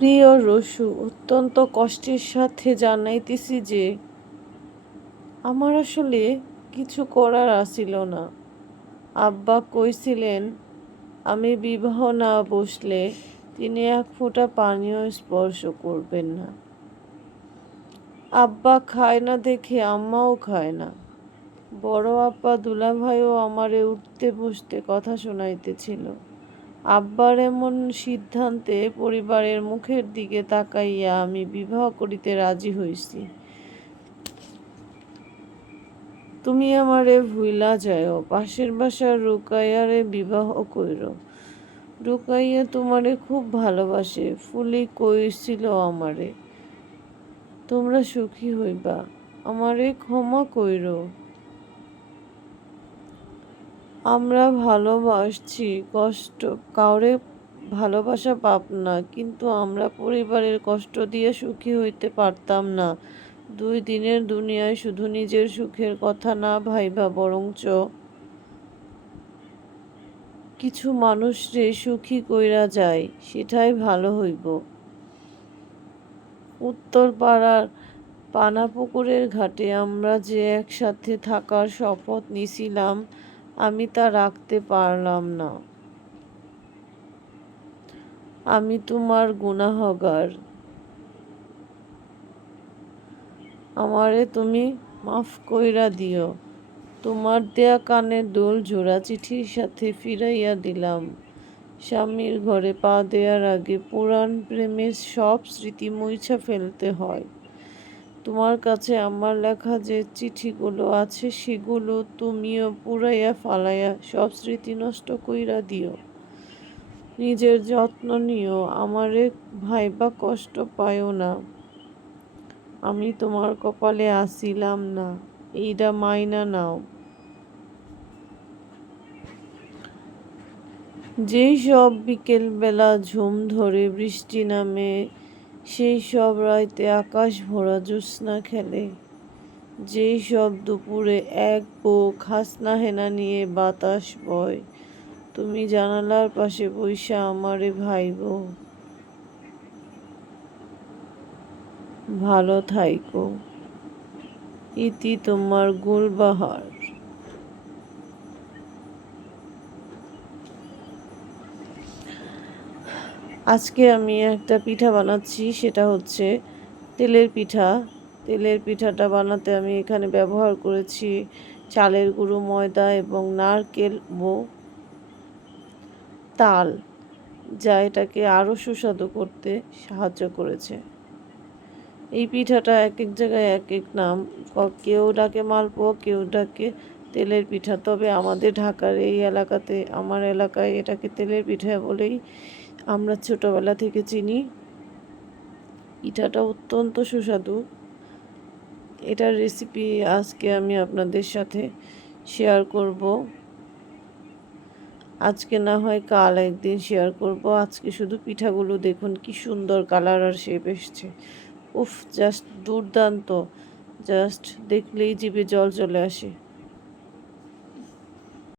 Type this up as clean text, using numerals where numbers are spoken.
প্রিয় রসু, অত্যন্ত কষ্টের সাথে জানাইতেছি যে আমার আসলে কিছু করার আছিল না। আব্বা কইছিলেন আমি বিবাহ না বসলে তিনি এক ফোঁটা পানিও স্পর্শ করবেন না। আব্বা খায় না দেখে আম্মাও খায় না। বড় আব্বা দুলাভাইও আমারে উঠতে বসতে কথা শোনাইতেছিল। আব্বার এমন সিদ্ধান্তে পরিবারের মুখের দিকে তাকাইয়া আমি বিবাহ করিতে রাজি হইছি। তুমি আমারে ভুইলা যাও, পাশের বাসার রুকাইয়ারে বিবাহ কইরো। রুকাইয়া তোমারে খুব ভালোবাসে, ফুলি কইছিল আমারে। তোমরা সুখী হইবা, আমারে ক্ষমা কইরো। আমরা ভালোবাসছি, কষ্ট কাউরে ভালোবাসা পাপ না, কিন্তু আমরা পরিবারের কষ্ট দিয়ে সুখী হইতে পারতাম না। 2 দিনের দুনিয়ায় শুধু নিজের সুখের কথা না ভাইবা বরঞ্চ কিছু মানুষরে সুখী কইরা যায়, সেটাই ভালো হইব। উত্তরপাড়ার পানাপুকুরের ঘাটে আমরা যে একসাথে থাকার শপথ নিছিলাম, আমি তা রাখতে পারলাম না। আমি তোমার গুনাহগার। আমারে তুমি মাফ কইরা দিও। তোমার দেয়া কানের দুল জোড়া চিঠির সাথে ফিরাইয়া দিলাম। স্বামীর ঘরে পা দেওয়ার আগে পুরাণ প্রেমের সব স্মৃতি মুইছা ফেলতে হয়। তোমার কাছে আমার লেখা যে চিঠিগুলো আছে সেগুলো তুমিও পুরাইয়া ফালাইয়া সব স্মৃতি নষ্ট কইরা দিও। নিজের যত্ন নিও, আমারে ভাইবা কষ্ট পাইও না। আমি তোমার কপালে আসিলাম না, এইটা মাইনা নাও। যেই সব বিকেলবেলা ঝুম ধরে বৃষ্টি নামে, সেই সব রাইতে আকাশ ভরা জ্যোৎস্না খেলে, যেই সব দুপুরে এক বউ খাসনা হেনা নিয়ে বাতাস বয়, তুমি জানালার পাশে বইসা আমারে ভাইবো। ভালো থাইকো। ইতি তোমার গুলবাহার। আজকে আমি একটা পিঠা বানাচ্ছি, সেটা হচ্ছে তেলের পিঠা। তেলের পিঠাটা বানাতে আমি এখানে ব্যবহার করেছি চালের গুঁড়ো, ময়দা এবং নারকেল ও তাল, যা এটাকে আরও সুস্বাদু করতে সাহায্য করেছে। এই পিঠাটা এক এক জায়গায় এক এক নাম, কেউ ডাকে মালপোয়া, কেউ ডাকে তেলের পিঠা। তবে আমাদের ঢাকার এই এলাকাতে, আমার এলাকায় এটাকে তেলের পিঠা বলেই আমরা ছোটবেলা থেকে চিনি। পিঠাটা অত্যন্ত সুস্বাদু। এটার রেসিপি আজকে আমি আপনাদের সাথে শেয়ার করব। আজকে না হয় কাল একদিন শেয়ার করব। আজকে শুধু পিঠাগুলো দেখুন কি সুন্দর কালার আর শেপ এসছে। উফ, জাস্ট দুর্দান্ত, জাস্ট দেখলেই জিভে জল চলে আসে।